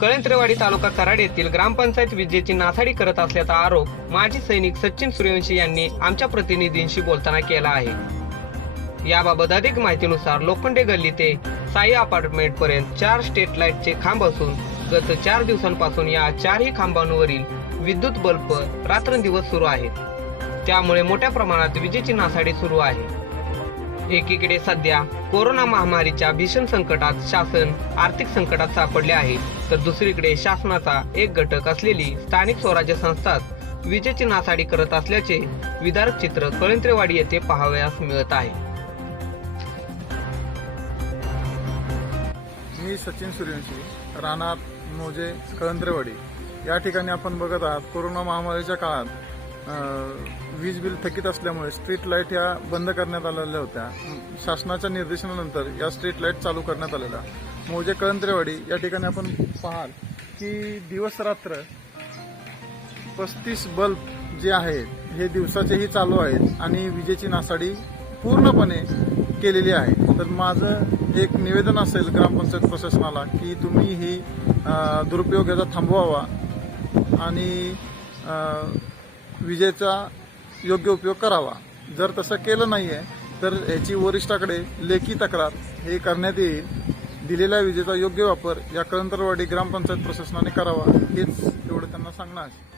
कळंत्रेवाडी तालुका कराड येथील ग्रामपंचायत विजेची नासाडी करत असल्याचा आरोप माजी सैनिक सचिन सूर्यवंशी यांनी आमच्या प्रतिनिधींशी बोलताना केला आहे. याबाबत अधिक माहितीनुसार लोखंडे गल्ली ते साई अपार्टमेंट पर्यंत चार स्टेट लाईटचे खांब असून गत चार दिवसांपासून या चारही खांबांवरील विद्युत बल्ब रात्रंदिवस सुरू आहेत. त्यामुळे मोठ्या प्रमाणात विजेची नासाडी सुरू आहे. एकीकडे सध्या कोरोना महामारीच्या भीषण संकटात शासन आर्थिक संकटात सापडले आहे. तर दुसरीकडे शासनाचा एक घटक असलेली स्थानिक स्वराज्य संस्थाच विजेची नासाडी करत असल्याचे विदारक चित्र कळंत्रेवाडी येथे पाहावयास मिळत आहे. मी सचिन सूर्यवंशी राहणार मोजे कळंत्रेवाडी. या ठिकाणी आपण बघत आहात कोरोना महामारीच्या काळात वीज बिल थकीत असल्यामुळे स्ट्रीट लाइट ह्या बंद करण्यात आलेल्या होत्या. शासनाच्या निर्देशनानंतर या स्ट्रीट लाइट चालू करण्यात आलेल्या. मोजे कळंत्रेवाडी या ठिकाणी आपण पाहाल की दिवस रात्र पस्तीस बल्ब जे आहेत हे दिवसाचेही चालू आहेत आणि विजेची नासाडी पूर्णपणे केलेली आहे. तर माझं एक निवेदन असेल ग्रामपंचायत प्रशासनाला की तुम्ही ही दुरुपयोग याचा थांबवावा आणि विजेचा योग्य उपयोग करावा. जर तसं केलं नाही आहे तर याची वरिष्ठाकडे लेखी तक्रार हे करण्यात येईल. दिलेल्या विजेचा योग्य वापर या कळंतरवाडी ग्रामपंचायत प्रशासनाने करावा हेच एवढं त्यांना सांगणं आहे.